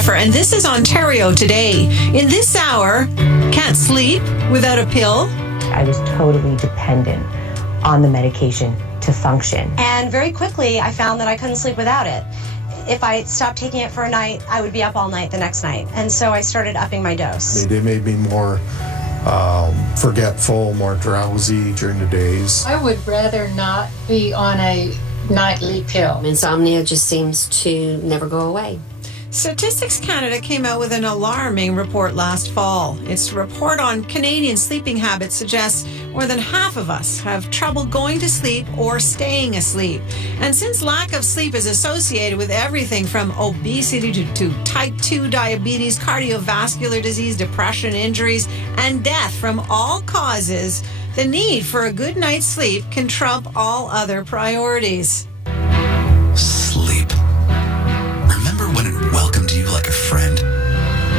Pfeffer, and this is Ontario Today. In this hour, can't sleep without a pill. I was totally dependent on the medication to function. And very quickly, I found that I couldn't sleep without it. If I stopped taking it for a night, I would be up all night the next night. And so I started upping my dose. They made me more forgetful, more drowsy during the days. I would rather not be on a nightly pill. Insomnia just seems to never go away. Statistics Canada came out with an alarming report last fall. Its report on Canadian sleeping habits suggests more than half of us have trouble going to sleep or staying asleep. And since lack of sleep is associated with everything from obesity to type 2 diabetes, cardiovascular disease, depression, injuries, and death from all causes, the need for a good night's sleep can trump all other priorities. Sleep. Remember when it welcomed you like a friend?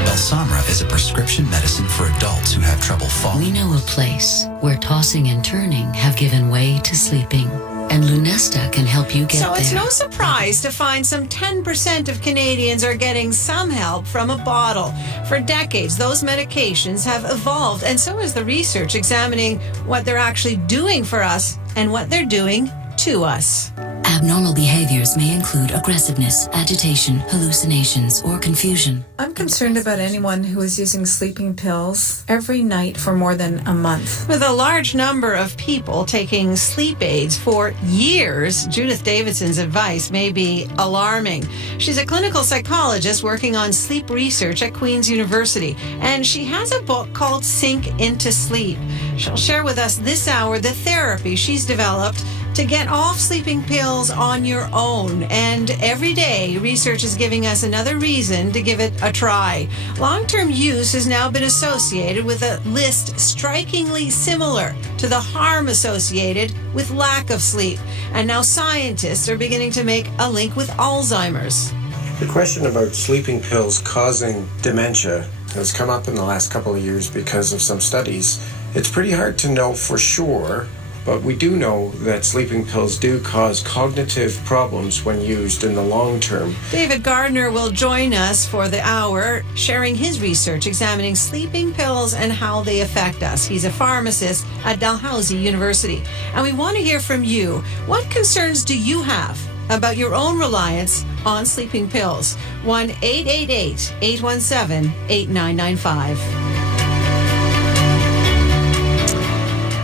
Balsamra is a prescription medicine for adults who have trouble falling. We know a place where tossing and turning have given way to sleeping. And Lunesta can help you get there. So it's no surprise to find some 10% of Canadians are getting some help from a bottle. For decades, those medications have evolved, and so is the research examining what they're actually doing for us and what they're doing to us. Abnormal behaviors may include aggressiveness, agitation, hallucinations, or confusion. I'm concerned about anyone who is using sleeping pills every night for more than a month. With a large number of people taking sleep aids for years, Judith Davidson's advice may be alarming. She's a clinical psychologist working on sleep research at Queen's University, and she has a book called Sink into Sleep. She'll share with us this hour the therapy she's developed to get off sleeping pills on your own. And every day, research is giving us another reason to give it a try. Long-term use has now been associated with a list strikingly similar to the harm associated with lack of sleep. And now scientists are beginning to make a link with Alzheimer's. The question about sleeping pills causing dementia has come up in the last couple of years because of some studies. It's pretty hard to know for sure, but we do know that sleeping pills do cause cognitive problems when used in the long term. David Gardner will join us for the hour, sharing his research examining sleeping pills and how they affect us. He's a pharmacist at Dalhousie University. And we want to hear from you. What concerns do you have about your own reliance on sleeping pills? 1-888-817-8995.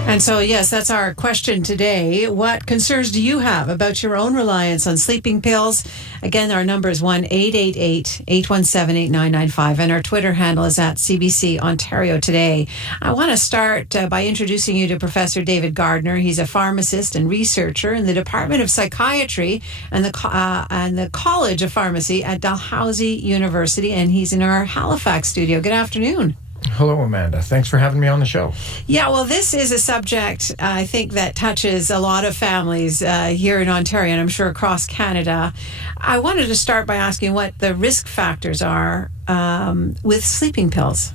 And so, yes, that's our question today. What concerns do you have about your own reliance on sleeping pills? Again, our number is 1-888-817-8995, and our Twitter handle is at CBC Ontario Today. I want to start by introducing you to Professor David Gardner. He's a pharmacist and researcher in the Department of Psychiatry and the College of Pharmacy at Dalhousie University, and he's in our Halifax studio. Good afternoon. Hello, Amanda. Thanks for having me on the show. Yeah, well, this is a subject I think that touches a lot of families here in Ontario, and I'm sure across Canada. I wanted to start by asking what the risk factors are with sleeping pills.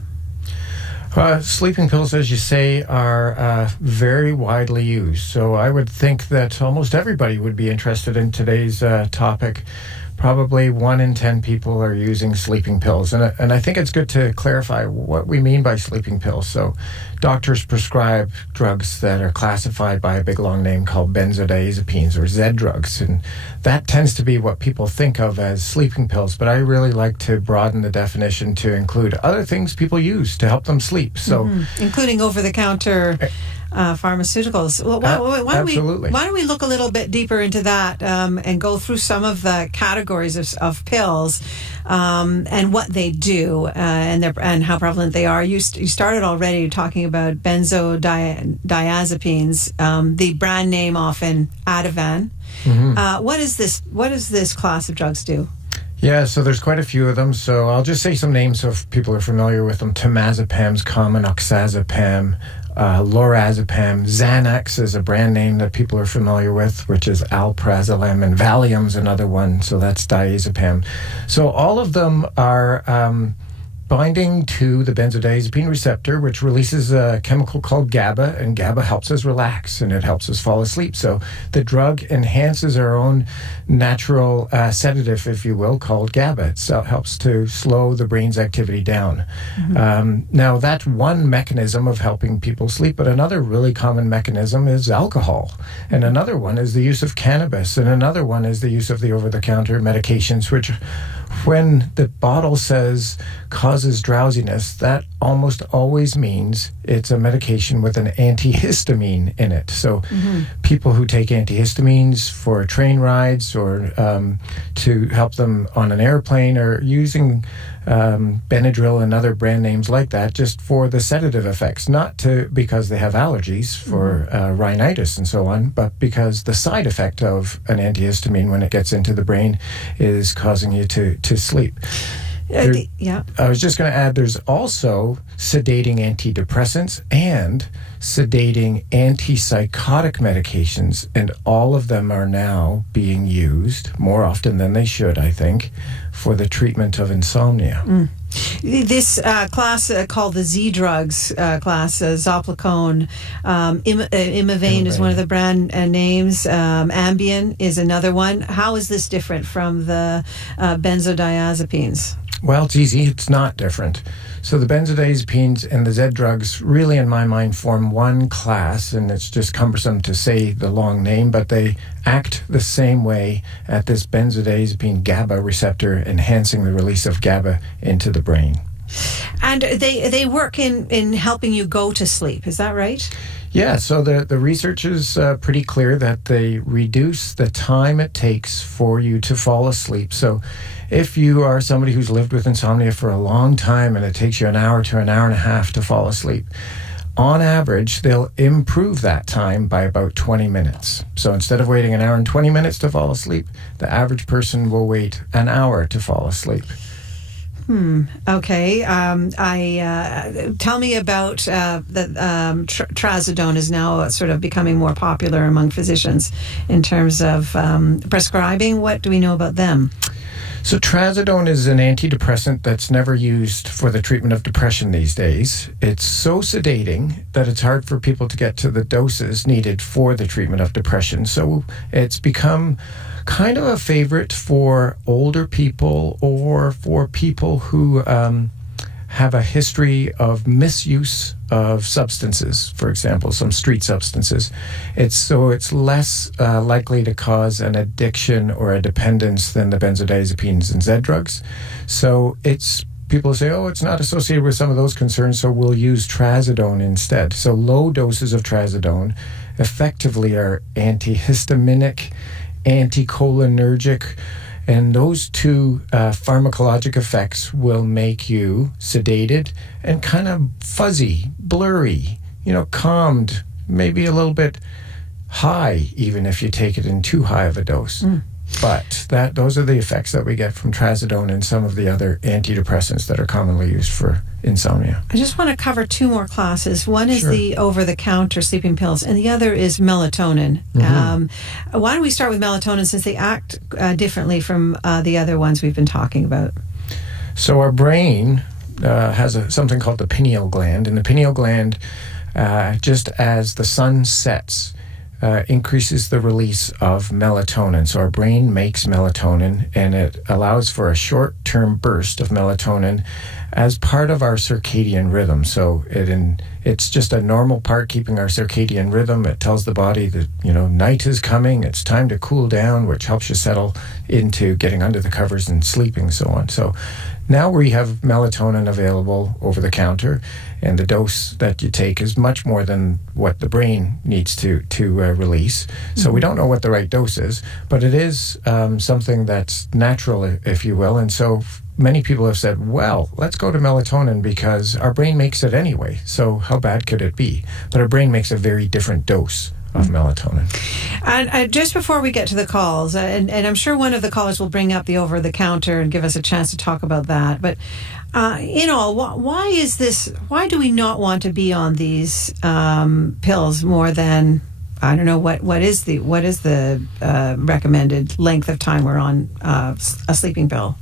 Sleeping pills, as you say, are very widely used. So I would think that almost everybody would be interested in today's topic. Probably 1 in 10 people are using sleeping pills. And I think it's good to clarify what we mean by sleeping pills. So doctors prescribe drugs that are classified by a big long name called benzodiazepines or Z drugs. And that tends to be what people think of as sleeping pills. But I really like to broaden the definition to include other things people use to help them sleep. So, including over-the-counter pharmaceuticals. Well, absolutely. Why don't we look a little bit deeper into that and go through some of the categories of pills and what they do and how prevalent they are. You started already talking about benzodiazepines, the brand name often Ativan. What does this class of drugs do? Yeah, so there's quite a few of them. So I'll just say some names so if people are familiar with them. Temazepam's common, oxazepam, lorazepam. Xanax is a brand name that people are familiar with, which is alprazolam, and Valium's another one, so that's diazepam. So all of them are binding to the benzodiazepine receptor, which releases a chemical called GABA, and GABA helps us relax and it helps us fall asleep. So the drug enhances our own natural sedative, if you will, called GABA. It helps to slow the brain's activity down. Now, that's one mechanism of helping people sleep, but another really common mechanism is alcohol, and another one is the use of cannabis, and another one is the use of the over-the-counter medications, which when the bottle says causes drowsiness, that almost always means it's a medication with an antihistamine in it. So people who take antihistamines for train rides or to help them on an airplane are using Benadryl and other brand names like that just for the sedative effects, not because they have allergies for rhinitis and so on, but because the side effect of an antihistamine when it gets into the brain is causing you to sleep. I was just going to add, there's also sedating antidepressants and sedating antipsychotic medications, and all of them are now being used more often than they should, I think, for the treatment of insomnia. This class called the Z drugs class, Zopiclone, Imavane is one of the brand names. Ambien is another one. How is this different from the benzodiazepines? Well, it's easy. It's not different. So the benzodiazepines and the Z drugs really, in my mind, form one class, and it's just cumbersome to say the long name, but they act the same way at this benzodiazepine GABA receptor, enhancing the release of GABA into the brain. And they work in helping you go to sleep. Is that right? Yeah, so the research is pretty clear that they reduce the time it takes for you to fall asleep. So if you are somebody who's lived with insomnia for a long time and it takes you an hour to an hour and a half to fall asleep, on average, they'll improve that time by about 20 minutes. So instead of waiting an hour and 20 minutes to fall asleep, the average person will wait an hour to fall asleep. Okay. Tell me about trazodone is now sort of becoming more popular among physicians in terms of prescribing. What do we know about them? So trazodone is an antidepressant that's never used for the treatment of depression these days. It's so sedating that it's hard for people to get to the doses needed for the treatment of depression. So it's become kind of a favorite for older people or for people who have a history of misuse of substances, for example, some street substances. It's less likely to cause an addiction or a dependence than the benzodiazepines and Z drugs. So people say, it's not associated with some of those concerns, so we'll use trazodone instead. So low doses of trazodone effectively are antihistaminic, anticholinergic, and those two pharmacologic effects will make you sedated and kind of fuzzy, blurry, calmed, maybe a little bit high, even if you take it in too high of a dose. But those are the effects that we get from trazodone and some of the other antidepressants that are commonly used for insomnia. I just want to cover two more classes. One is the over-the-counter sleeping pills, and the other is melatonin. Why don't we start with melatonin, since they act differently from the other ones we've been talking about? So our brain has something called the pineal gland, and the pineal gland, just as the sun sets, increases the release of melatonin. So our brain makes melatonin, and it allows for a short-term burst of melatonin as part of our circadian rhythm. So it's just a normal part keeping our circadian rhythm. It tells the body that, night is coming, it's time to cool down, which helps you settle into getting under the covers and sleeping, so on. So now we have melatonin available over the counter, and the dose that you take is much more than what the brain needs to release. So we don't know what the right dose is, but it is something that's natural, if you will. And so many people have said, well, let's go to melatonin because our brain makes it anyway. So how bad could it be? But our brain makes a very different dose of melatonin. And just before we get to the calls, and I'm sure one of the callers will bring up the over-the-counter and give us a chance to talk about that, but why is this? Why do we not want to be on these pills more than, I don't know, what is the recommended length of time we're on a sleeping pill?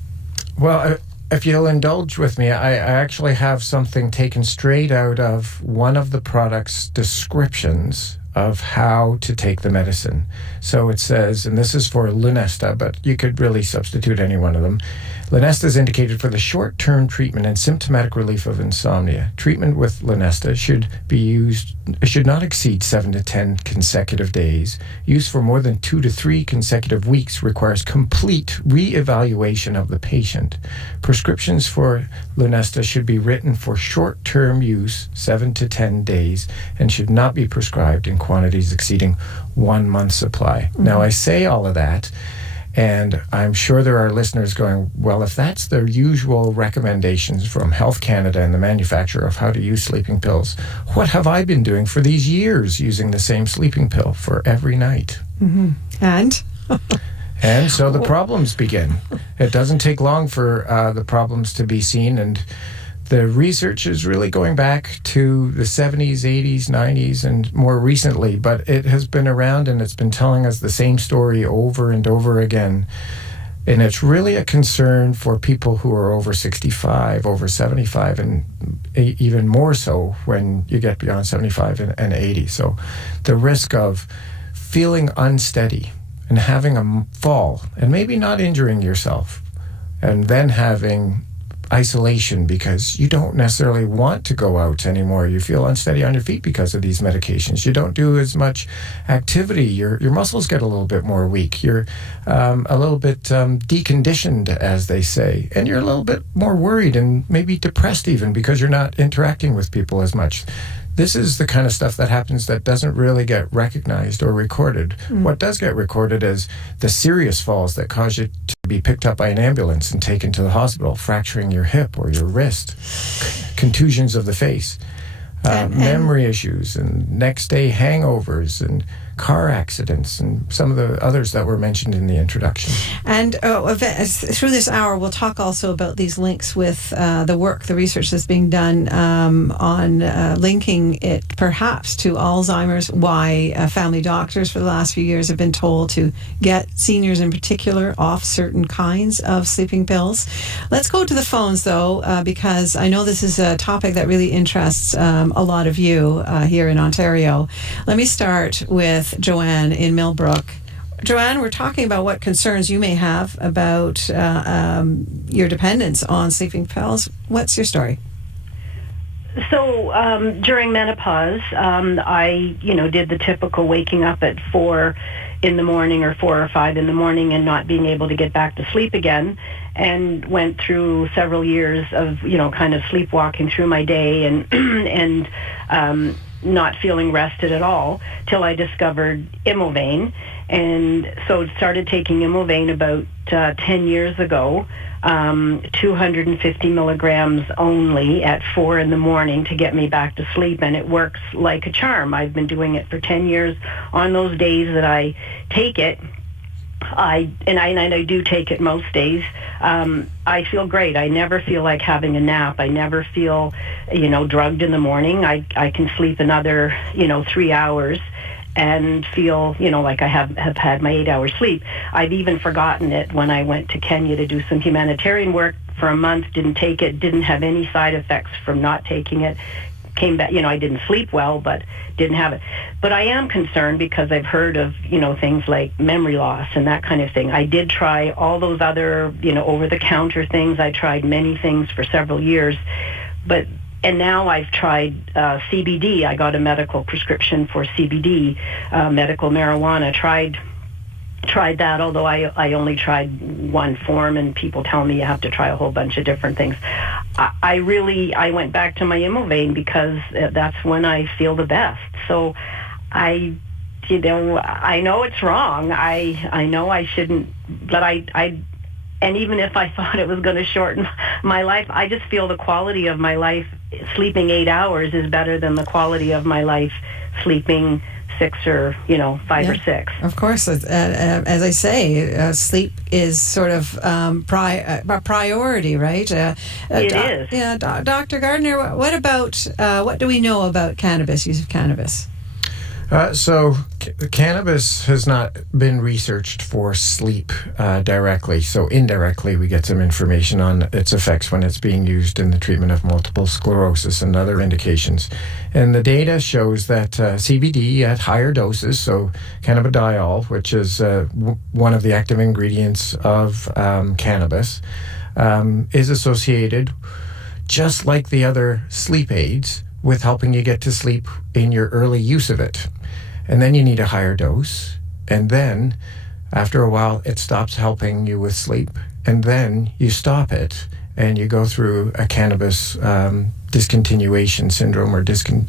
Well, if you'll indulge with me, I actually have something taken straight out of one of the product's descriptions of how to take the medicine. So it says, and this is for Lunesta, but you could really substitute any one of them. Lunesta is indicated for the short-term treatment and symptomatic relief of insomnia. Treatment with Lunesta should not exceed 7 to 10 consecutive days. Use for more than 2 to 3 consecutive weeks requires complete re-evaluation of the patient. Prescriptions for Lunesta should be written for short-term use, 7 to 10 days, and should not be prescribed in quantities exceeding 1 month's supply. Mm-hmm. Now, I say all of that, and I'm sure there are listeners going, well, if that's the usual recommendations from Health Canada and the manufacturer of how to use sleeping pills, what have I been doing for these years using the same sleeping pill for every night? Mm-hmm. And? And so the problems begin. It doesn't take long for the problems to be seen, and the research is really going back to the 70s, 80s, 90s, and more recently, but it has been around and it's been telling us the same story over and over again. And it's really a concern for people who are over 65, over 75, and even more so when you get beyond 75 and 80. So the risk of feeling unsteady and having a fall and maybe not injuring yourself and then having isolation because you don't necessarily want to go out anymore. You feel unsteady on your feet because of these medications. You don't do as much activity. Your muscles get a little bit more weak. You're a little bit deconditioned, as they say. And you're a little bit more worried and maybe depressed even because you're not interacting with people as much. This is the kind of stuff that happens that doesn't really get recognized or recorded. Mm. What does get recorded is the serious falls that cause you to be picked up by an ambulance and taken to the hospital, fracturing your hip or your wrist, contusions of the face, memory issues, and next day hangovers, and car accidents, and some of the others that were mentioned in the introduction. And through this hour, we'll talk also about these links with the research that's being done on linking it perhaps to Alzheimer's, why family doctors for the last few years have been told to get seniors in particular off certain kinds of sleeping pills. Let's go to the phones, though, because I know this is a topic that really interests a lot of you here in Ontario. Let me start with Joanne in Millbrook. Joanne, we're talking about what concerns you may have about your dependence on sleeping pills. What's your story? So during menopause, I did the typical waking up at 4 in the morning or 4 or 5 in the morning and not being able to get back to sleep again, and went through several years of kind of sleepwalking through my day and not feeling rested at all till I discovered Imovane. And so started taking Imovane about 10 years ago, 250 milligrams only at 4 in the morning to get me back to sleep, and it works like a charm. I've been doing it for 10 years. On those days that I take it, I do take it most days, I feel great. I never feel like having a nap. I never feel, drugged in the morning. I can sleep another, 3 hours and feel, like I have had my 8 hours sleep. I've even forgotten it when I went to Kenya to do some humanitarian work for a month, didn't take it, didn't have any side effects from not taking it. Came back, I didn't sleep well, but didn't have it. But I am concerned because I've heard of, things like memory loss and that kind of thing. I did try all those other, over-the-counter things. I tried many things for several years, and now I've tried CBD. I got a medical prescription for CBD, medical marijuana. Tried that, although I only tried one form, and people tell me you have to try a whole bunch of different things. I went back to my Imovane because that's when I feel the best. So I know it's wrong. I know I shouldn't, but and even if I thought it was going to shorten my life, I just feel the quality of my life sleeping 8 hours is better than the quality of my life sleeping 6 or 5 or 6. Of course, as I say, sleep is sort of a priority, right? It is. Yeah, Dr. Gardner, what do we know about cannabis, use of cannabis? Cannabis has not been researched for sleep directly. So indirectly, we get some information on its effects when it's being used in the treatment of multiple sclerosis and other indications. And the data shows that CBD at higher doses, so cannabidiol, which is one of the active ingredients of cannabis, is associated, just like the other sleep aids, with helping you get to sleep in your early use of it. And then you need a higher dose. And then after a while, it stops helping you with sleep. And then you stop it and you go through a cannabis discontinuation syndrome or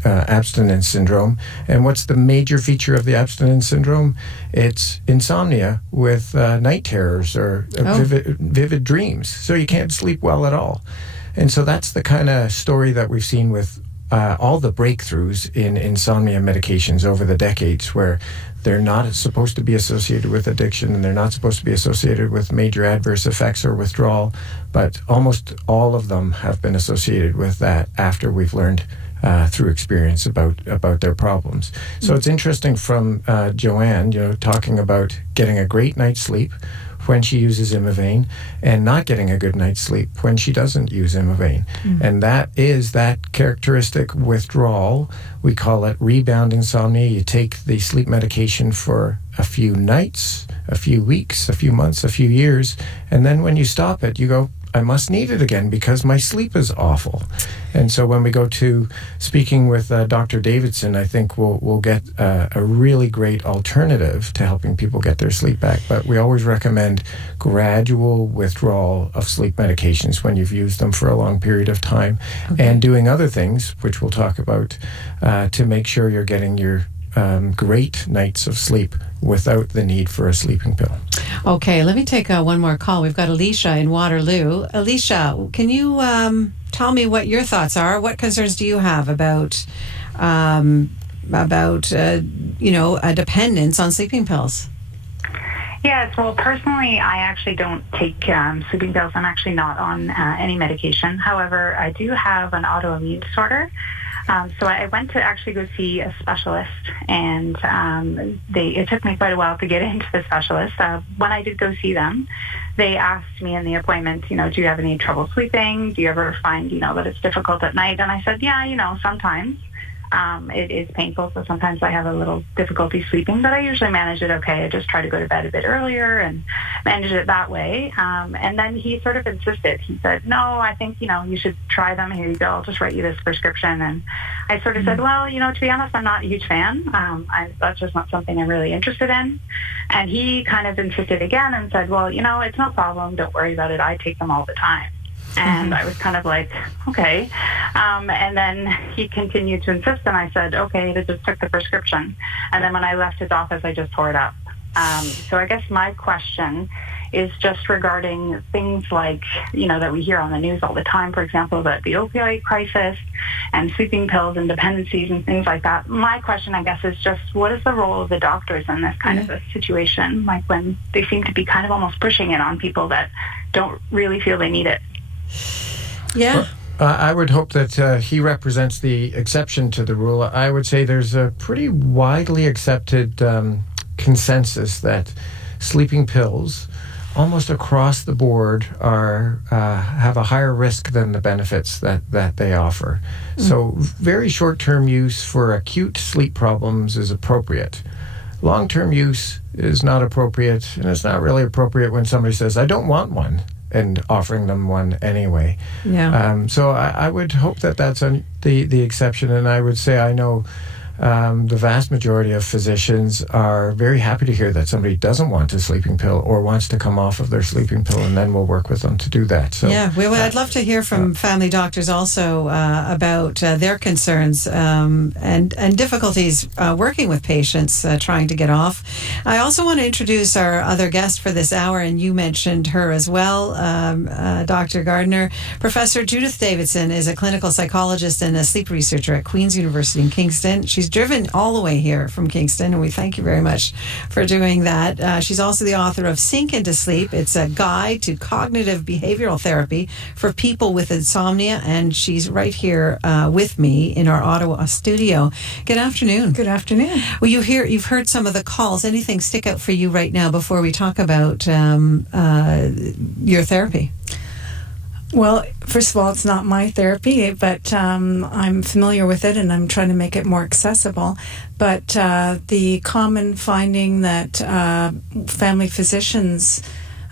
abstinence syndrome. And what's the major feature of the abstinence syndrome? It's insomnia with night terrors or vivid dreams. So you can't sleep well at all. And so that's the kind of story that we've seen with all the breakthroughs in insomnia medications over the decades, where they're not supposed to be associated with addiction and they're not supposed to be associated with major adverse effects or withdrawal, but almost all of them have been associated with that after we've learned through experience about their problems. So it's interesting from Joanne, talking about getting a great night's sleep when she uses Imovane and not getting a good night's sleep when she doesn't use Imovane. And that is that characteristic withdrawal. We call it rebound insomnia. You take the sleep medication for a few nights, a few weeks, a few months, a few years, and then when you stop it, you go, I must need it again because my sleep is awful. And so when we go to speaking with Dr. Davidson, I think we'll get a really great alternative to helping people get their sleep back. But we always recommend gradual withdrawal of sleep medications when you've used them for a long period of time, and doing other things, which we'll talk about, to make sure you're getting your great nights of sleep without the need for a sleeping pill. Okay, let me take one more call. We've got Alicia in Waterloo. Alicia, can you tell me what your thoughts are? What concerns do you have about a dependence on sleeping pills? Yes, well, personally, I actually don't take sleeping pills. I'm actually not on any medication. However, I do have an autoimmune disorder. So I went to actually go see a specialist, and it took me quite a while to get into the specialist. When I did go see them, they asked me in the appointment, do you have any trouble sleeping? Do you ever find, that it's difficult at night? And I said, yeah, sometimes. It is painful, so sometimes I have a little difficulty sleeping, but I usually manage it okay. I just try to go to bed a bit earlier and manage it that way. And then he sort of insisted. He said, no, I think, you should try them. Here you go. I'll just write you this prescription. And I sort of said, well, to be honest, I'm not a huge fan. That's just not something I'm really interested in. And he kind of insisted again and said, well, it's no problem. Don't worry about it. I take them all the time. And I was kind of like, okay. And then he continued to insist, and I said, okay, they just took the prescription. And then when I left his office, I just tore it up. So I guess my question is just regarding things like, that we hear on the news all the time, for example, about the opioid crisis and sleeping pills and dependencies and things like that. My question, I guess, is just what is the role of the doctors in this kind of a situation, like when they seem to be kind of almost pushing it on people that don't really feel they need it? Yeah. I would hope that he represents the exception to the rule. I would say there's a pretty widely accepted consensus that sleeping pills, almost across the board, have a higher risk than the benefits that they offer. So very short-term use for acute sleep problems is appropriate. Long-term use is not appropriate, and it's not really appropriate when somebody says, I don't want one, and offering them one anyway. Yeah. So I would hope that that's the exception, and I would say I know the vast majority of physicians are very happy to hear that somebody doesn't want a sleeping pill or wants to come off of their sleeping pill, and then we'll work with them to do that. So yeah, I'd love to hear from family doctors also about their concerns and difficulties working with patients trying to get off. I also want to introduce our other guest for this hour, and you mentioned her as well, Dr. Gardner. Professor Judith Davidson is a clinical psychologist and a sleep researcher at Queen's University in Kingston. She's driven all the way here from Kingston, and we thank you very much for doing that. She's also the author of Sink into Sleep. It's a guide to cognitive behavioral therapy for people with insomnia, and she's right here with me in our Ottawa studio. Good afternoon. Good afternoon. Well, you've heard some of the calls. Anything stick out for you right now before we talk about your therapy? Well, first of all, it's not my therapy, but I'm familiar with it and I'm trying to make it more accessible. But the common finding that family physicians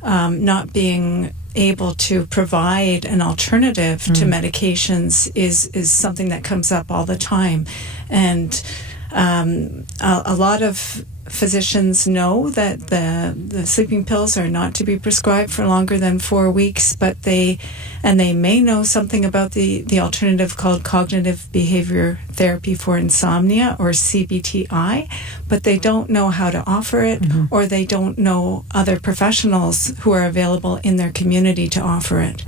not being able to provide an alternative to medications is something that comes up all the time. And a lot of physicians know that the sleeping pills are not to be prescribed for longer than 4 weeks, but they may know something about the alternative called cognitive behavior therapy for insomnia, or CBTI, but they don't know how to offer it, or they don't know other professionals who are available in their community to offer it.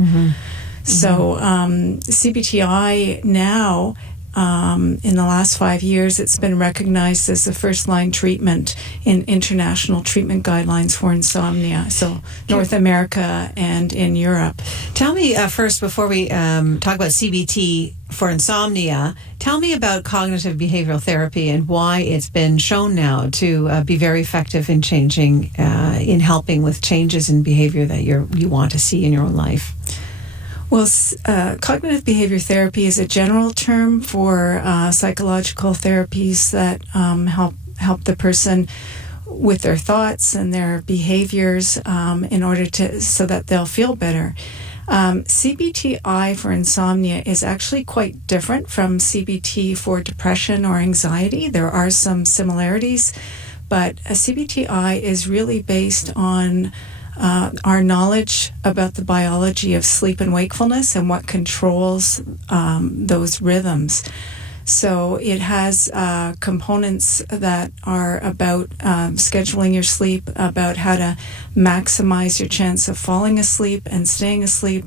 So CBTI now, in the last 5 years, it's been recognized as the first-line treatment in international treatment guidelines for insomnia, so North America and in Europe. Tell me first, before we talk about CBT for insomnia, tell me about cognitive behavioral therapy and why it's been shown now to be very effective in changing, in helping with changes in behavior that you want to see in your own life. Well, cognitive behavior therapy is a general term for psychological therapies that help the person with their thoughts and their behaviors in order so that they'll feel better. CBTI for insomnia is actually quite different from CBT for depression or anxiety. There are some similarities, but a CBTI is really based on our knowledge about the biology of sleep and wakefulness and what controls those rhythms. So it has components that are about scheduling your sleep, about how to maximize your chance of falling asleep and staying asleep,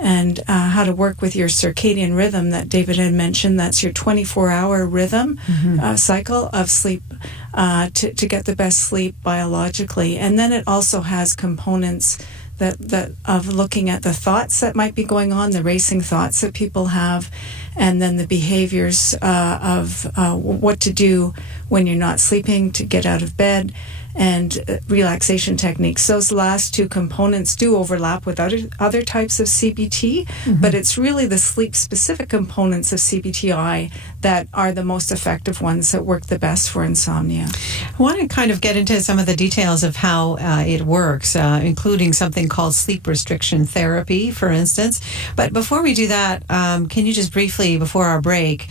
and how to work with your circadian rhythm that David had mentioned. That's your 24-hour rhythm cycle of sleep to get the best sleep biologically. And then it also has components that of looking at the thoughts that might be going on, the racing thoughts that people have, and then the behaviors of what to do when you're not sleeping to get out of bed, and relaxation techniques. Those last two components do overlap with other types of CBT, but it's really the sleep-specific components of CBTI that are the most effective ones that work the best for insomnia. I want to kind of get into some of the details of how it works, including something called sleep restriction therapy, for instance. But before we do that, can you just briefly, before our break,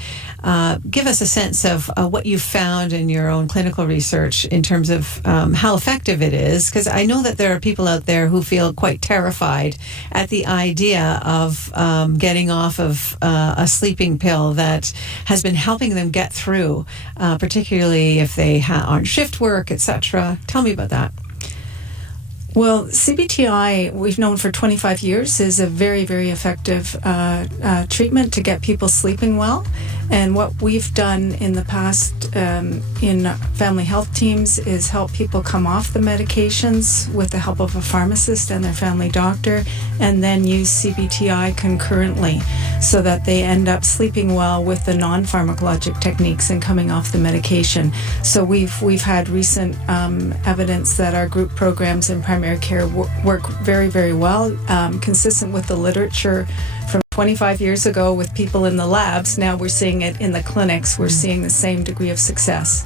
give us a sense of what you found in your own clinical research in terms of how effective it is? Because I know that there are people out there who feel quite terrified at the idea of getting off of a sleeping pill that has been helping them get through, particularly if they are on shift work, etc. Tell me about that. Well, CBTI, we've known for 25 years, is a very, very effective treatment to get people sleeping well. And what we've done in the past in family health teams is help people come off the medications with the help of a pharmacist and their family doctor, and then use CBTI concurrently so that they end up sleeping well with the non-pharmacologic techniques and coming off the medication. So we've had recent evidence that our group programs in primary care work very, very well, consistent with the literature from 25 years ago with people in the labs. Now we're seeing it in the clinics. We're seeing the same degree of success.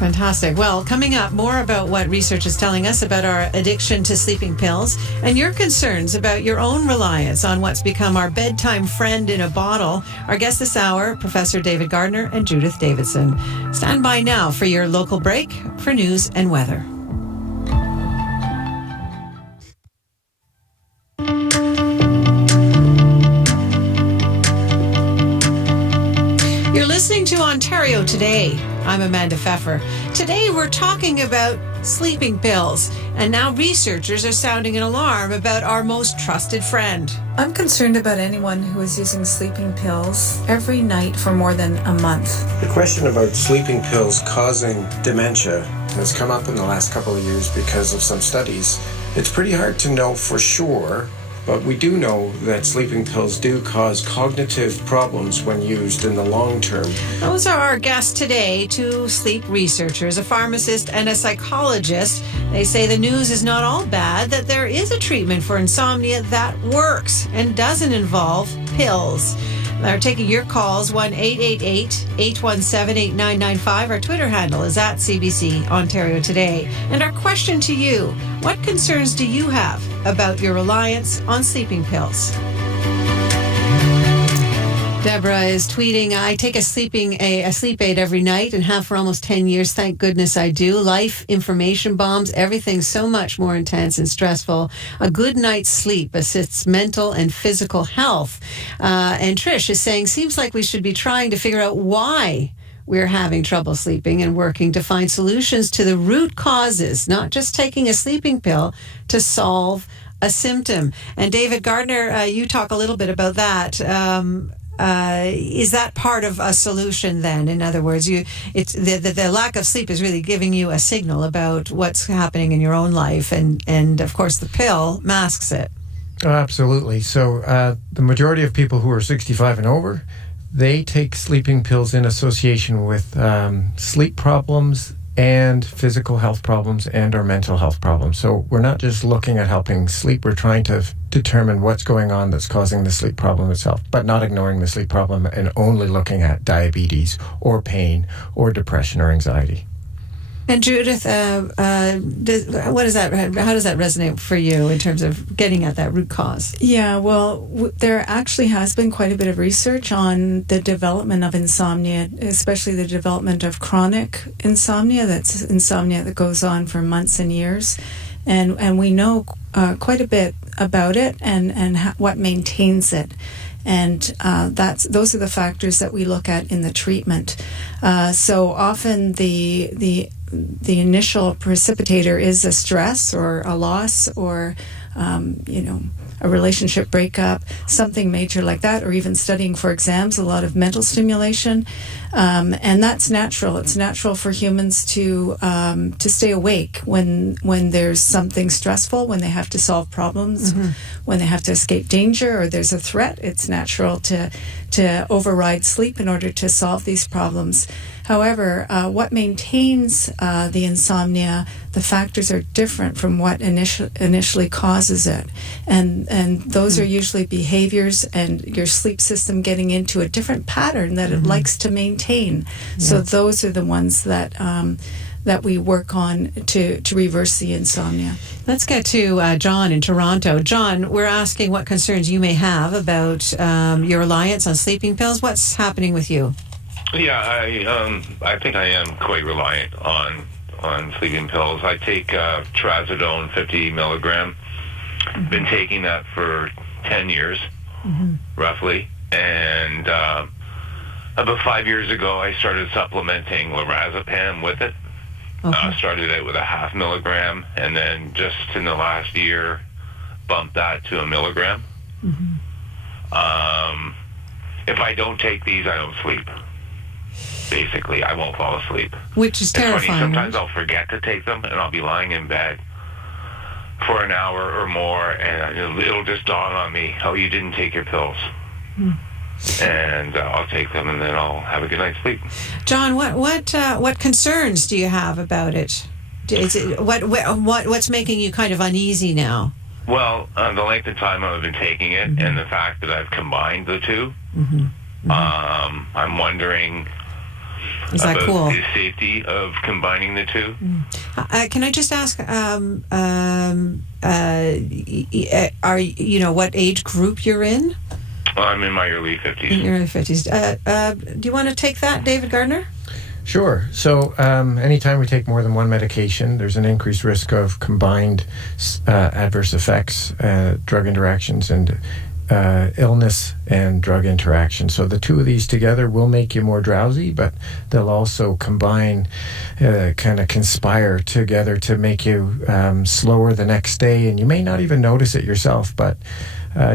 Fantastic. Well, coming up, more about what research is telling us about our addiction to sleeping pills and your concerns about your own reliance on what's become our bedtime friend in a bottle. Our guests this hour, Professor David Gardner and Judith Davidson. Stand by now for your local break for news and weather. You're listening to Ontario Today. I'm Amanda Pfeffer. Today we're talking about sleeping pills. And now researchers are sounding an alarm about our most trusted friend. I'm concerned about anyone who is using sleeping pills every night for more than a month. The question about sleeping pills causing dementia has come up in the last couple of years because of some studies. It's pretty hard to know for sure, but we do know that sleeping pills do cause cognitive problems when used in the long term. Those are our guests today, two sleep researchers, a pharmacist and a psychologist. They say the news is not all bad, that there is a treatment for insomnia that works and doesn't involve pills. They're taking your calls, 1-888-817-8995. Our Twitter handle is at CBC Ontario Today. And our question to you, what concerns do you have about your reliance on sleeping pills? Deborah is tweeting, I take a sleep aid every night and have for almost 10 years. Thank goodness I do. Life, information bombs, everything's so much more intense and stressful. A good night's sleep assists mental and physical health. And Trish is saying, seems like we should be trying to figure out why we're having trouble sleeping and working to find solutions to the root causes, not just taking a sleeping pill to solve a symptom. And David Gardner, you talk a little bit about that. Is that part of a solution then? In other words, it's the lack of sleep is really giving you a signal about what's happening in your own life, and of course the pill masks it. Oh, absolutely. So the majority of people who are 65 and over, they take sleeping pills in association with sleep problems and physical health problems and or mental health problems. So we're not just looking at helping sleep, we're trying to determine what's going on that's causing the sleep problem itself, but not ignoring the sleep problem and only looking at diabetes or pain or depression or anxiety. And Judith, what is that? How does that resonate for you in terms of getting at that root cause? Yeah, well, there actually has been quite a bit of research on the development of insomnia, especially the development of chronic insomnia. That's insomnia that goes on for months and years. And we know quite a bit about it and what maintains it. And those are the factors that we look at in the treatment. So often the initial precipitator is a stress or a loss or a relationship breakup, something major like that, or even studying for exams, a lot of mental stimulation. And that's natural. It's natural for humans to stay awake when there's something stressful, when they have to solve problems, when they have to escape danger or there's a threat. It's natural to override sleep in order to solve these problems. However, what maintains the insomnia, the factors are different from what initially causes it. And those are usually behaviors and your sleep system getting into a different pattern that it likes to maintain. Yeah. So those are the ones that we work on to reverse the insomnia. Let's get to John in Toronto. John, we're asking what concerns you may have about your reliance on sleeping pills. What's happening with you? Yeah, I think I am quite reliant on sleeping pills. I take trazodone 50 milligram. Been taking that for 10 years, roughly. And about 5 years ago, I started supplementing lorazepam with it. Okay. Started out with a half milligram, and then just in the last year, bumped that to a milligram. If I don't take these, I don't sleep. Basically, I won't fall asleep. Which is terrifying. Funny. Sometimes I'll forget to take them, and I'll be lying in bed for an hour or more, and it'll just dawn on me, oh, you didn't take your pills. And I'll take them, and then I'll have a good night's sleep. John, what concerns do you have about it? What's making you kind of uneasy now? Well, the length of time I've been taking it, and the fact that I've combined the two. I'm wondering about the safety of combining the two. Can I just ask, what age group you're in? I'm in my early 50s. In your early 50s. Do you want to take that, David Gardner? Sure. So anytime we take more than one medication, there's an increased risk of combined adverse effects, drug interactions, and illness and drug interaction. So the two of these together will make you more drowsy, but they'll also combine, kind of conspire together to make you slower the next day, and you may not even notice it yourself, but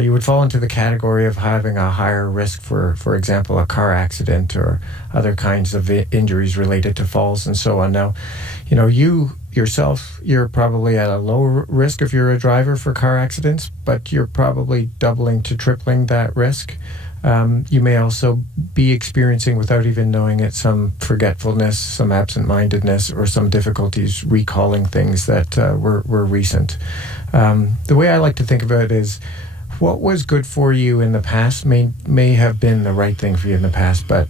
you would fall into the category of having a higher risk for example, a car accident or other kinds of injuries related to falls and so on. Now, you yourself, you're probably at a lower risk if you're a driver for car accidents, but you're probably doubling to tripling that risk. You may also be experiencing, without even knowing it, some forgetfulness, some absent-mindedness, or some difficulties recalling things that were recent. The way I like to think about it is, what was good for you in the past may have been the right thing for you in the past, but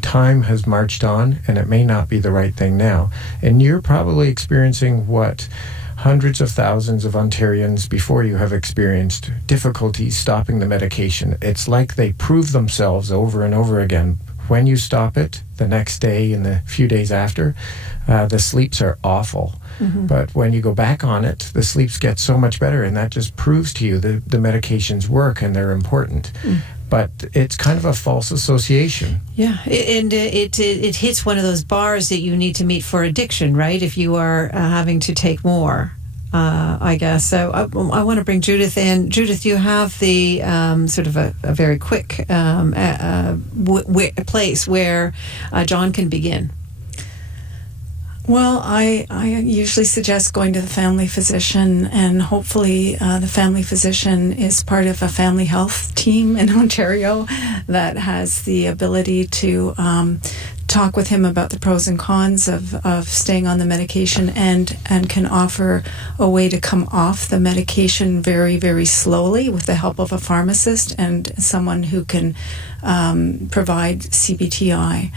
time has marched on, and it may not be the right thing now. And you're probably experiencing what hundreds of thousands of Ontarians before you have experienced: difficulties stopping the medication. It's like they prove themselves over and over again. When you stop it, the next day and the few days after, the sleeps are awful. Mm-hmm. But when you go back on it, the sleeps get so much better, and that just proves to you that the medications work and they're important. Mm. But it's kind of a false association. Yeah, and it hits one of those bars that you need to meet for addiction, right? If you are having to take more, I guess. So I want to bring Judith in. Judith, you have the sort of a very quick place where John can begin. Well, I usually suggest going to the family physician, and hopefully the family physician is part of a family health team in Ontario that has the ability to talk with him about the pros and cons of staying on the medication, and can offer a way to come off the medication very, very slowly with the help of a pharmacist and someone who can provide CBTI.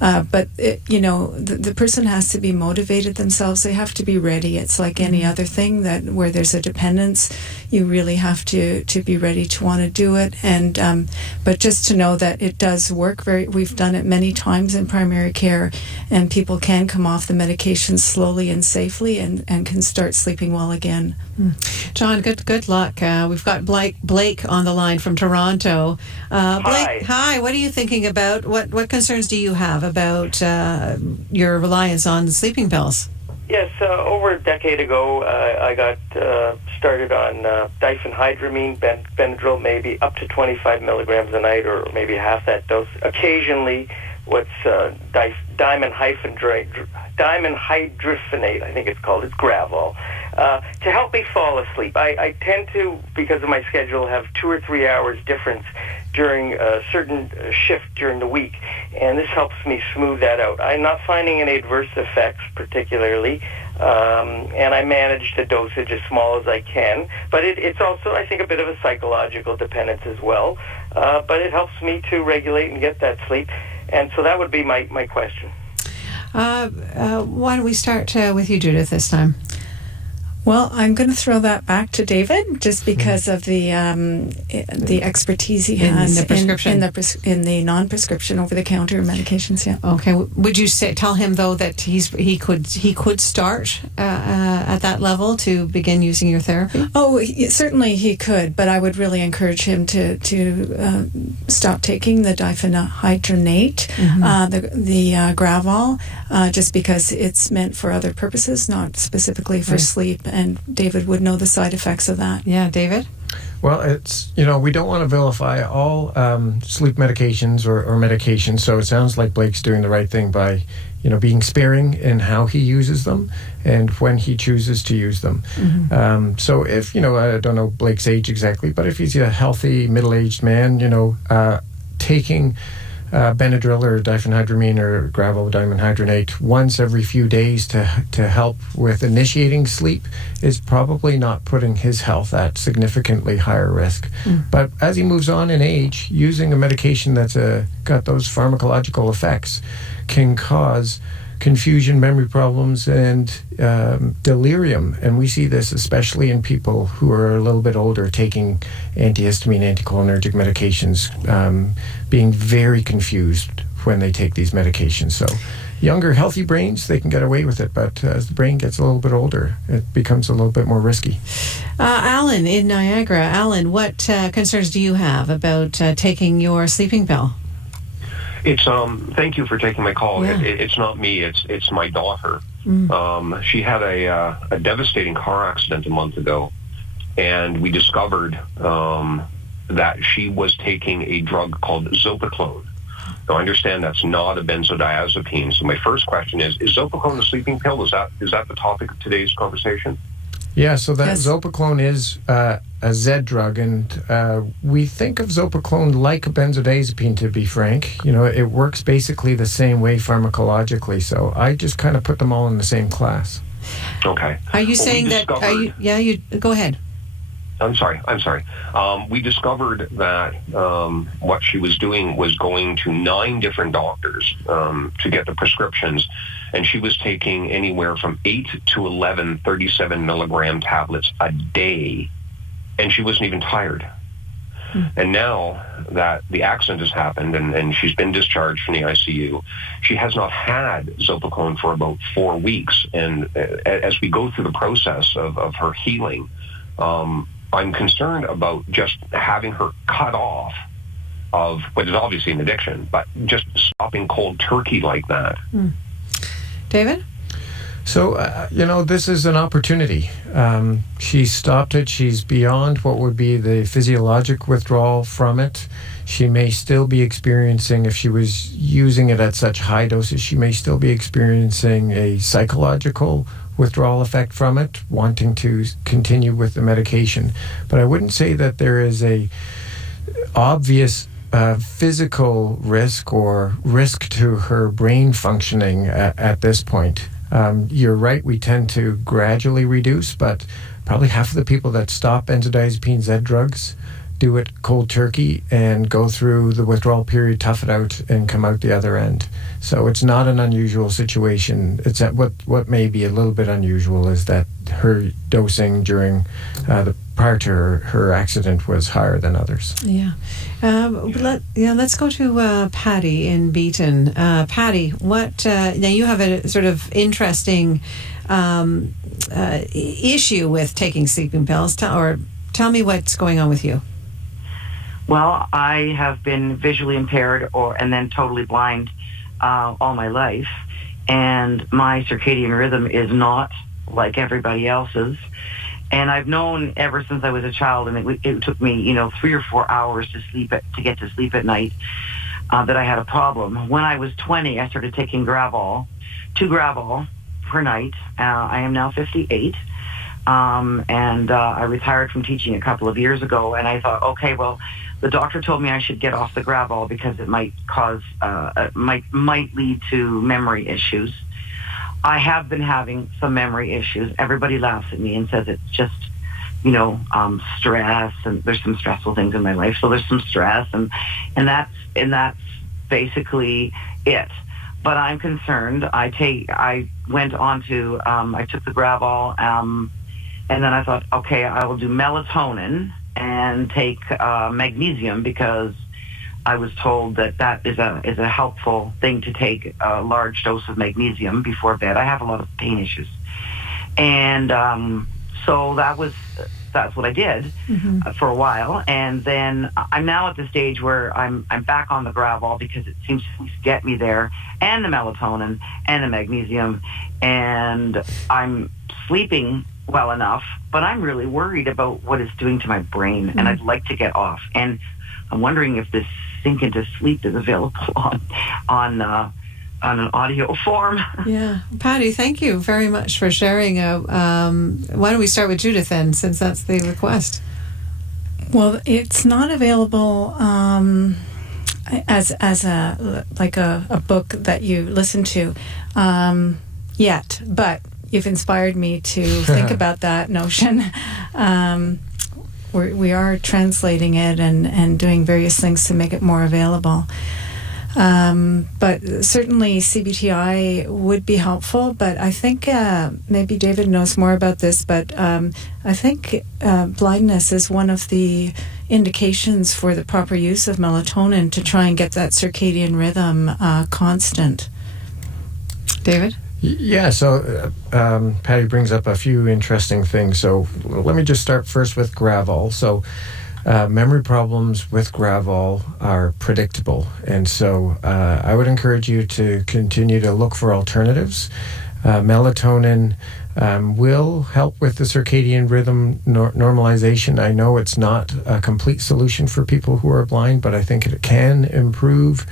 But the person has to be motivated themselves. They have to be ready. It's like any other thing that where there's a dependence, you really have to be ready to want to do it. And but just to know that it does work. We've done it many times in primary care, and people can come off the medication slowly and safely, and can start sleeping well again. John, good luck. We've got Blake on the line from Toronto. Blake, hi. What are you thinking about? What concerns do you have about your reliance on sleeping pills? Yes, over a decade ago, I got started on diphenhydramine, Benadryl, maybe up to 25 milligrams a night, or maybe half that dose. Occasionally, what's dimenhydriphenate, I think it's called. It's Gravol. To help me fall asleep. I tend to, because of my schedule, have 2 or 3 hours difference during a certain shift during the week, and this helps me smooth that out. I'm not finding any adverse effects particularly, and I manage the dosage as small as I can, but it's also, I think, a bit of a psychological dependence as well, but it helps me to regulate and get that sleep, and so that would be my question. Why don't we start with you, Judith, this time? Well, I'm going to throw that back to David, just because of the expertise he has in the prescription, in the non-prescription over-the-counter medications. Yeah. Okay. Would you tell him though that he could start at that level to begin using your therapy? Oh, certainly he could, but I would really encourage him to stop taking the diphenhydramine, the Gravol, just because it's meant for other purposes, not specifically for sleep. And David would know the side effects of that. Yeah, David? Well, it's, we don't want to vilify all sleep medications or medications, so it sounds like Blake's doing the right thing by, being sparing in how he uses them and when he chooses to use them. Mm-hmm. So if, I don't know Blake's age exactly, but if he's a healthy middle-aged man, taking Benadryl or diphenhydramine or Gravol dimenhydrinate once every few days to help with initiating sleep is probably not putting his health at significantly higher risk. But as he moves on in age, using a medication that's got those pharmacological effects can cause confusion, memory problems, and delirium. And we see this especially in people who are a little bit older, taking antihistamine, anticholinergic medications, being very confused when they take these medications. So, younger, healthy brains, they can get away with it. But as the brain gets a little bit older, it becomes a little bit more risky. Alan in Niagara. Alan, what concerns do you have about taking your sleeping pill? It's thank you for taking my call. Yeah. It's not me. It's my daughter. Mm. She had a devastating car accident a month ago, and we discovered that she was taking a drug called Zopiclone. Now, I understand that's not a benzodiazepine. So my first question is Zopiclone a sleeping pill? Is that the topic of today's conversation? Yeah, so that Zopiclone is a Z drug, and we think of Zopiclone like a benzodiazepine, to be frank. You know, it works basically the same way pharmacologically, so I just kind of put them all in the same class. Okay. Are you saying that... you go ahead. I'm sorry. We discovered that what she was doing was going to 9 different doctors to get the prescriptions, and she was taking anywhere from 8 to 11 37 milligram tablets a day, and she wasn't even tired. And now that the accident has happened and she's been discharged from the ICU, she has not had Zopiclone for about 4 weeks. And as we go through the process of her healing, I'm concerned about just having her cut off of what is obviously an addiction, but just stopping cold turkey like that. David? So, this is an opportunity. She stopped it. She's beyond what would be the physiologic withdrawal from it. She may still be experiencing, if she was using it at such high doses, she may still be experiencing a psychological withdrawal effect from it, wanting to continue with the medication. But I wouldn't say that there is a obvious physical risk or risk to her brain functioning at this point. You're right, we tend to gradually reduce, but probably half of the people that stop benzodiazepine Z drugs do it cold turkey and go through the withdrawal period, tough it out, and come out the other end. So it's not an unusual situation. It's what may be a little bit unusual is that her dosing during prior to her accident was higher than others. Yeah. Let's go to Patty in Beaton. Patty, what? Now you have a sort of interesting issue with taking sleeping pills. Tell me what's going on with you. Well, I have been visually impaired and then totally blind all my life, and my circadian rhythm is not like everybody else's. And I've known ever since I was a child, and it took me, 3 or 4 hours to get to sleep at night, that I had a problem. When I was 20, I started taking 2 Gravol per night. I am now 58. And I retired from teaching a couple of years ago, and I thought, okay, well, the doctor told me I should get off the Gravol because it might cause, might lead to memory issues. I have been having some memory issues. Everybody laughs at me and says it's just, stress, and there's some stressful things in my life, so there's some stress, and that's basically it. But I'm concerned. I went on to, I took the Gravol, and then I thought, okay, I will do melatonin and take magnesium, because I was told that is a helpful thing to take a large dose of magnesium before bed. I have a lot of pain issues, and so that's what I did for a while. And then I'm now at the stage where I'm back on the Gravol because it seems to get me there, and the melatonin and the magnesium, and I'm sleeping well enough, but I'm really worried about what it's doing to my brain, and I'd like to get off. And I'm wondering if this Sink into Sleep is available on an audio form. Yeah. Patty, thank you very much for sharing. Why don't we start with Judith then, since that's the request? Well, it's not available as a book that you listen to yet, but you've inspired me to think about that notion. We are translating it and doing various things to make it more available. But certainly CBTI would be helpful, but I think maybe David knows more about this, but I think blindness is one of the indications for the proper use of melatonin to try and get that circadian rhythm constant. David? Yeah, so Patty brings up a few interesting things. So let me just start first with Gravol. So memory problems with Gravol are predictable. And so I would encourage you to continue to look for alternatives. Melatonin will help with the circadian rhythm normalization. I know it's not a complete solution for people who are blind, but I think it can improve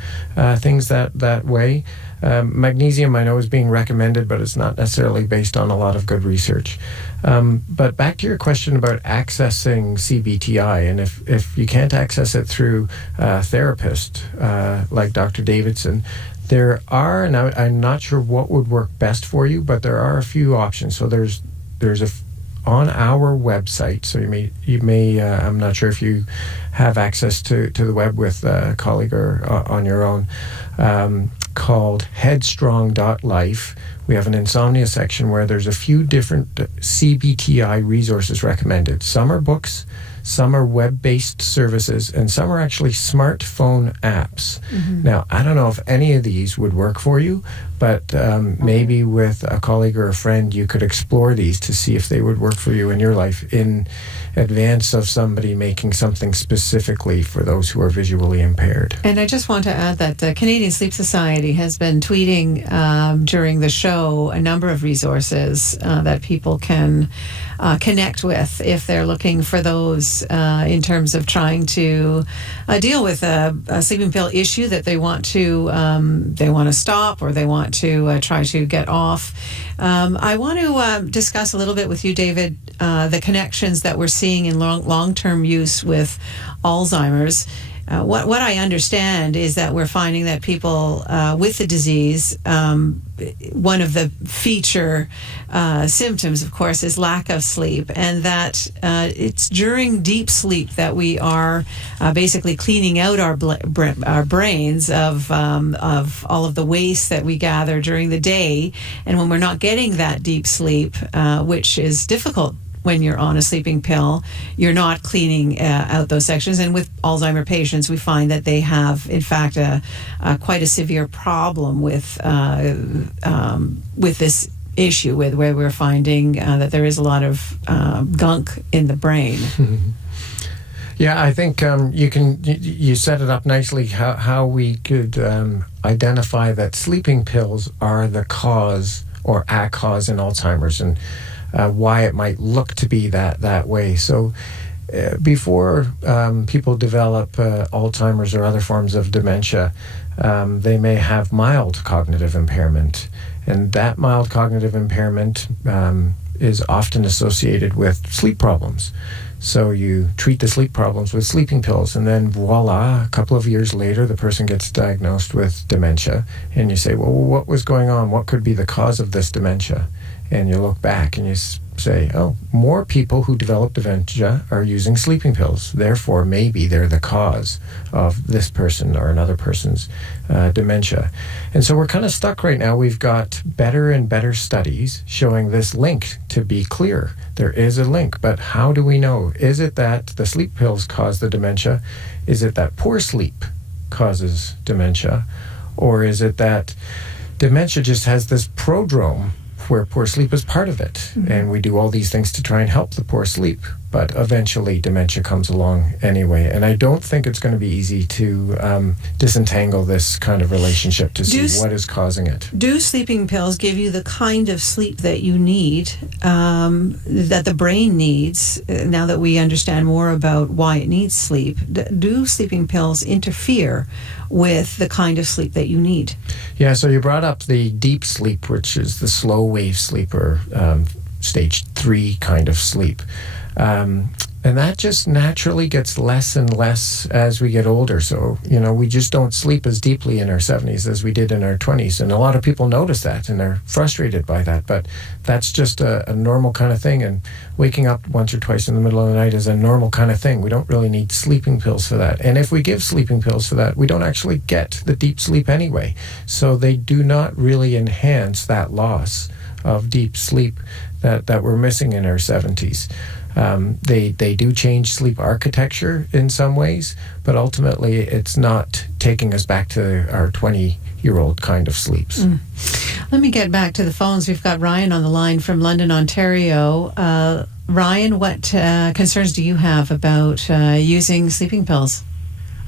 things that way. Magnesium, I know, is being recommended, but it's not necessarily based on a lot of good research. But back to your question about accessing CBTI, and if you can't access it through a therapist like Dr. Davidson, there are, and I'm not sure what would work best for you, but there are a few options. So there's on our website. So you may I'm not sure if you have access to the web with a colleague or on your own, called headstrong.life. We have an insomnia section where there's a few different CBTI resources recommended. Some are books, some are web-based services, and some are actually smartphone apps. Mm-hmm. Now, I don't know if any of these would work for you, but maybe with a colleague or a friend, you could explore these to see if they would work for you in your life in advance of somebody making something specifically for those who are visually impaired. And I just want to add that the Canadian Sleep Society has been tweeting during the show a number of resources that people can connect with if they're looking for those in terms of trying to deal with a sleeping pill issue that they want to stop or they want to try to get off. I want to discuss a little bit with you, David, the connections that we're seeing in long-term use with Alzheimer's. What I understand is that we're finding that people with the disease, one of the feature symptoms, of course, is lack of sleep, and that it's during deep sleep that we are basically cleaning out our brains of all of the waste that we gather during the day. And when we're not getting that deep sleep, which is difficult when you're on a sleeping pill, you're not cleaning out those sections. And with Alzheimer patients, we find that they have, in fact, quite a severe problem with this issue, where we're finding that there is a lot of gunk in the brain. Yeah, I think you set it up nicely how we could identify that sleeping pills are the cause or a cause in Alzheimer's, and why it might look to be that way. So before people develop Alzheimer's or other forms of dementia, they may have mild cognitive impairment. And that mild cognitive impairment is often associated with sleep problems. So you treat the sleep problems with sleeping pills, and then voila, a couple of years later, the person gets diagnosed with dementia. And you say, well, what was going on? What could be the cause of this dementia? And you look back and you say, oh, more people who develop dementia are using sleeping pills. Therefore, maybe they're the cause of this person or another person's dementia. And so we're kind of stuck right now. We've got better and better studies showing this link to be clear. There is a link, but how do we know? Is it that the sleep pills cause the dementia? Is it that poor sleep causes dementia? Or is it that dementia just has this prodrome where poor sleep is part of it? Mm-hmm. And we do all these things to try and help the poor sleep, but eventually dementia comes along anyway. And I don't think it's going to be easy to disentangle this kind of relationship to see what is causing it. Do sleeping pills give you the kind of sleep that you need, that the brain needs, now that we understand more about why it needs sleep? Do sleeping pills interfere with the kind of sleep that you need? Yeah, so you brought up the deep sleep, which is the slow wave sleep, or stage 3 kind of sleep. And that just naturally gets less and less as we get older. So, we just don't sleep as deeply in our 70s as we did in our 20s. And a lot of people notice that and are frustrated by that. But that's just a normal kind of thing. And waking up once or twice in the middle of the night is a normal kind of thing. We don't really need sleeping pills for that. And if we give sleeping pills for that, we don't actually get the deep sleep anyway. So they do not really enhance that loss of deep sleep that we're missing in our 70s. They do change sleep architecture in some ways, but ultimately it's not taking us back to our 20 8-year-old kind of sleeps. Let me get back to the phones. We've got Ryan on the line from London, Ontario. Ryan, what concerns do you have about using sleeping pills?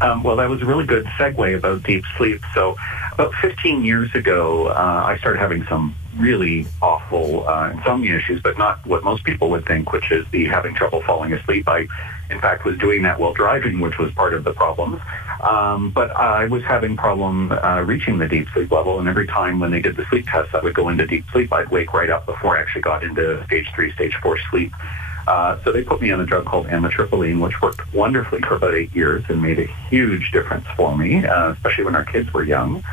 Well, that was a really good segue about deep sleep. So about 15 years ago, I started having some really awful insomnia issues, but not what most people would think, which is the having trouble falling asleep. I, in fact, was doing that while driving, which was part of the problems. But I was having problem reaching the deep sleep level, and every time when they did the sleep test, I would go into deep sleep. I'd wake right up before I actually got into stage 3, stage 4 sleep. So they put me on a drug called amitriptyline, which worked wonderfully for about 8 years and made a huge difference for me, especially when our kids were young.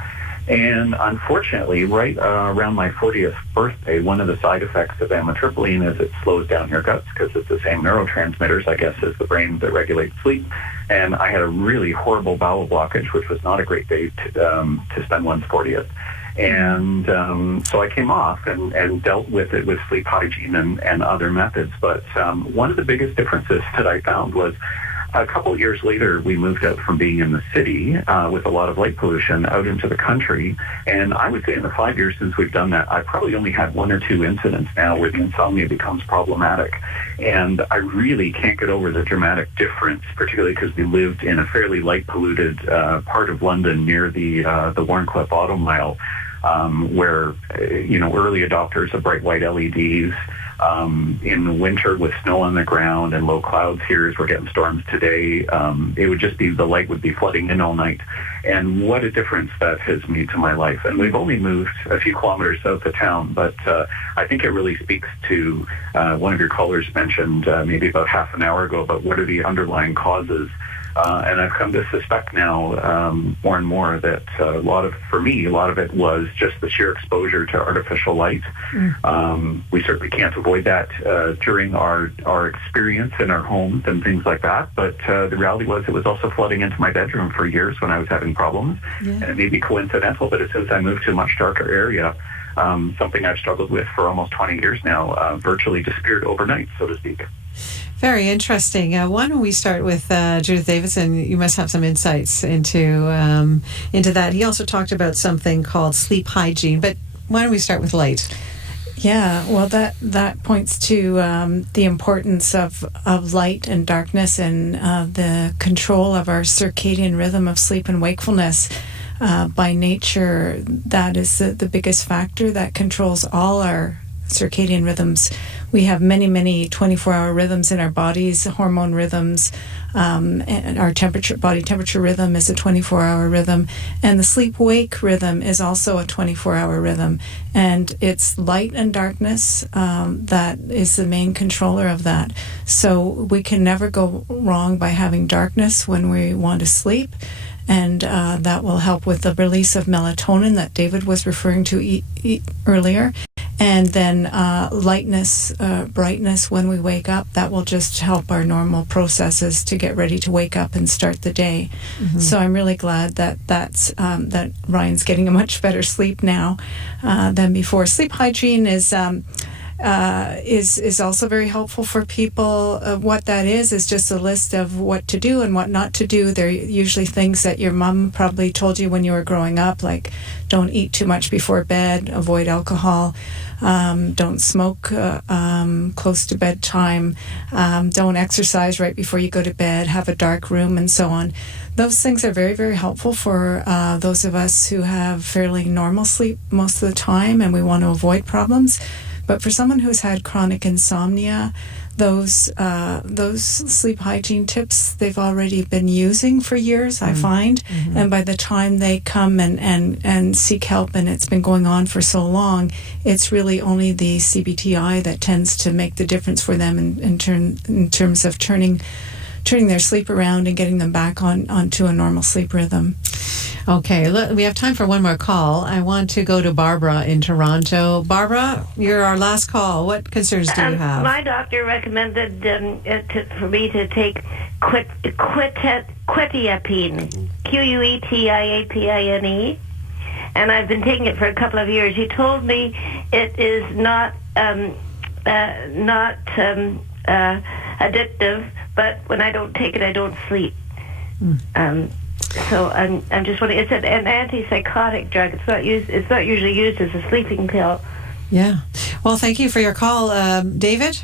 And unfortunately, right around my 40th birthday, one of the side effects of amitriptyline is it slows down your guts because it's the same neurotransmitters, I guess, as the brain that regulates sleep. And I had a really horrible bowel blockage, which was not a great day to spend one's 40th. And so I came off and dealt with it with sleep hygiene and other methods. But one of the biggest differences that I found was a couple of years later, we moved out from being in the city with a lot of light pollution out into the country. And I would say in the 5 years since we've done that, I probably only had 1 or 2 incidents now where the insomnia becomes problematic. And I really can't get over the dramatic difference, particularly because we lived in a fairly light polluted part of London near the Warncliffe Auto Mile, where, early adopters of bright white LEDs, in the winter with snow on the ground and low clouds here as we're getting storms today, it would just be, the light would be flooding in all night. And what a difference that has made to my life. And we've only moved a few kilometers south of town, but I think it really speaks to one of your callers mentioned maybe about half an hour ago about what are the underlying causes. And I've come to suspect now more and more that for me, a lot of it was just the sheer exposure to artificial light. We certainly can't avoid that during our experience in our homes and things like that. But the reality was it was also flooding into my bedroom for years when I was having problems. Yeah. And it may be coincidental, but as soon as I moved to a much darker area, something I've struggled with for almost 20 years now virtually disappeared overnight, so to speak. Very interesting. Why don't we start with Judith Davidson? You must have some insights into that. He also talked about something called sleep hygiene, but why don't we start with light? Yeah, well, that points to the importance of light and darkness and the control of our circadian rhythm of sleep and wakefulness. By nature, that is the biggest factor that controls all our circadian rhythms. We have many, many 24-hour rhythms in our bodies, hormone rhythms, and our body temperature rhythm is a 24-hour rhythm, and the sleep-wake rhythm is also a 24-hour rhythm. And it's light and darkness that is the main controller of that. So we can never go wrong by having darkness when we want to sleep. And that will help with the release of melatonin that David was referring to earlier. And then lightness, brightness when we wake up, that will just help our normal processes to get ready to wake up and start the day. Mm-hmm. So I'm really glad that Ryan's getting a much better sleep now than before. Sleep hygiene is also very helpful for people. What that is just a list of what to do and what not to do. They're usually things that your mom probably told you when you were growing up, like don't eat too much before bed, avoid alcohol, don't smoke close to bedtime, don't exercise right before you go to bed, have a dark room, and so on. Those things are very, very helpful for those of us who have fairly normal sleep most of the time and we want to avoid problems. But for someone who's had chronic insomnia, those sleep hygiene tips they've already been using for years, I find. Mm-hmm. And by the time they come and seek help, and it's been going on for so long, it's really only the CBTI that tends to make the difference for them in terms of turning their sleep around and getting them back onto a normal sleep rhythm. Okay, we have time for one more call. I want to go to Barbara in Toronto. Barbara, you're our last call. What concerns do you have? My doctor recommended for me to take quetiapine, Quetiapine, and I've been taking it for a couple of years. He told me it is not addictive, but when I don't take it, I don't sleep. So I'm just wondering. It's an antipsychotic drug. It's not usually used as a sleeping pill. Yeah. Well, thank you for your call, David.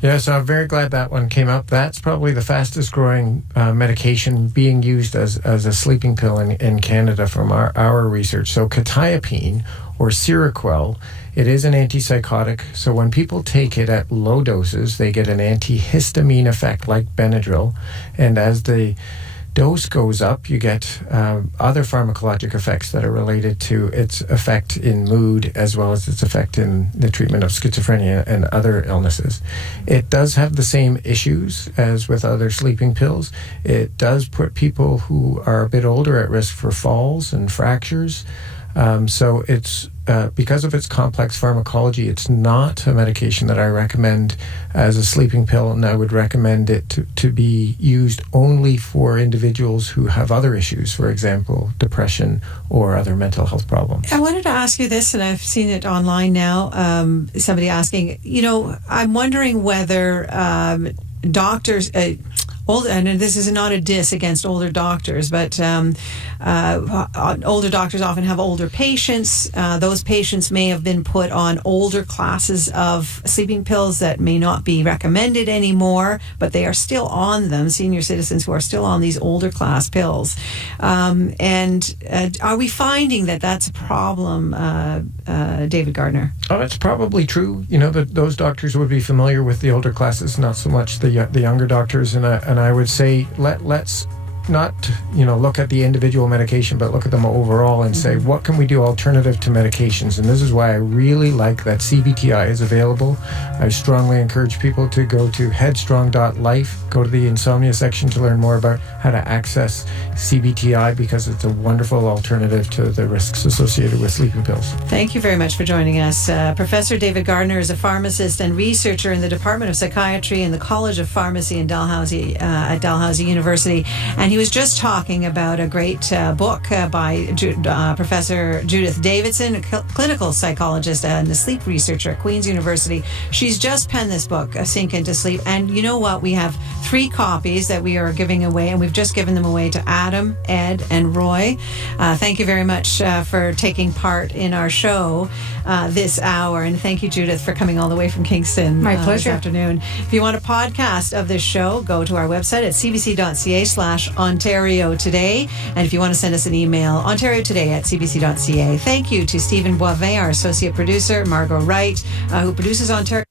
Yes, I'm very glad that one came up. That's probably the fastest growing medication being used as a sleeping pill in Canada from our research. So quetiapine, or Seroquel, it is an antipsychotic. So when people take it at low doses, they get an antihistamine effect like Benadryl. And as the dose goes up, you get other pharmacologic effects that are related to its effect in mood as well as its effect in the treatment of schizophrenia and other illnesses. It does have the same issues as with other sleeping pills. It does put people who are a bit older at risk for falls and fractures. So it's because of its complex pharmacology, it's not a medication that I recommend as a sleeping pill, and I would recommend it to be used only for individuals who have other issues, for example, depression or other mental health problems. I wanted to ask you this, and I've seen it online now. Somebody asking, I'm wondering whether doctors... and this is not a diss against older doctors, but older doctors often have older patients. Those patients may have been put on older classes of sleeping pills that may not be recommended anymore, but they are still on them, senior citizens who are still on these older class pills. And are we finding that that's a problem, David Gardner? Oh, it's probably true. That those doctors would be familiar with the older classes, not so much the younger doctors. And I would say let's not look at the individual medication, but look at them overall and say, what can we do alternative to medications? And this is why I really like that CBTI is available. I strongly encourage people to go to headstrong.life, go to the insomnia section to learn more about how to access CBTI, because it's a wonderful alternative to the risks associated with sleeping pills. Thank you very much for joining us. Professor David Gardner is a pharmacist and researcher in the Department of Psychiatry in the College of Pharmacy in Dalhousie at Dalhousie University, and he was just talking about a great book by Professor Judith Davidson, a clinical psychologist and a sleep researcher at Queen's University. She's just penned this book, Sink Into Sleep. And you know what? We have 3 copies that we are giving away, and we've just given them away to Adam, Ed, and Roy. Thank you very much for taking part in our show this hour. And thank you, Judith, for coming all the way from Kingston. My pleasure. This afternoon. If you want a podcast of this show, go to our website at cbc.ca/Ontario Today. And if you want to send us an email, ontariotoday@cbc.ca. Thank you to Stephen Boivin, our associate producer, Margot Wright, who produces Ontario.